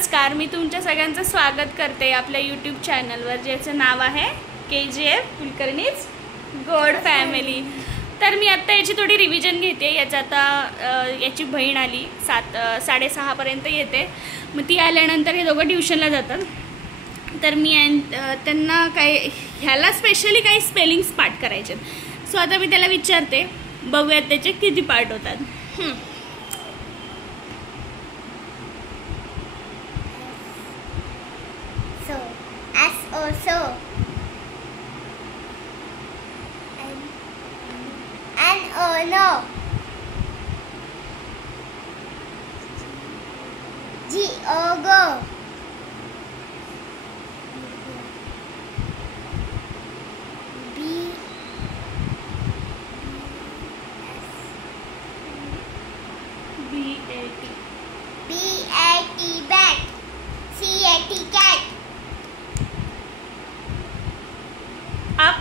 नमस्कार, मी तुमच्या सगळ्यांचं स्वागत करते आपल्या यूट्यूब चॅनलवर, ज्याचं नाव आहे KGF कुलकर्णीज गोड फॅमिली। तर मी आत्ता याची थोडी रिव्हिजन घेते। याचं आता याची बहीण आली 7:30 पर्यंत येते, मग ती आल्यानंतर हे दोघं ट्युशनला जातात। तर मी त्यांना काय ह्याला स्पेशली काही स्पेलिंग्स पाठ करायचे, सो आता मी त्याला विचारते, बघूयात त्याचे किती पाठ होतात। So no. Go. BAT bat. CAT cat. Up.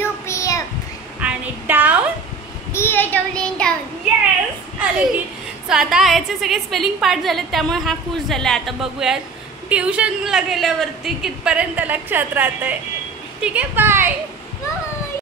UP आणि डाऊन down. येस आले की। सो आता याचे सगळे स्पेलिंग पाठ झाले, त्यामुळे हा खुश झाला। आता बघूयात ट्युशनला गेल्यावरती कितपर्यंत लक्षात राहतंय। ठीक आहे, बाय।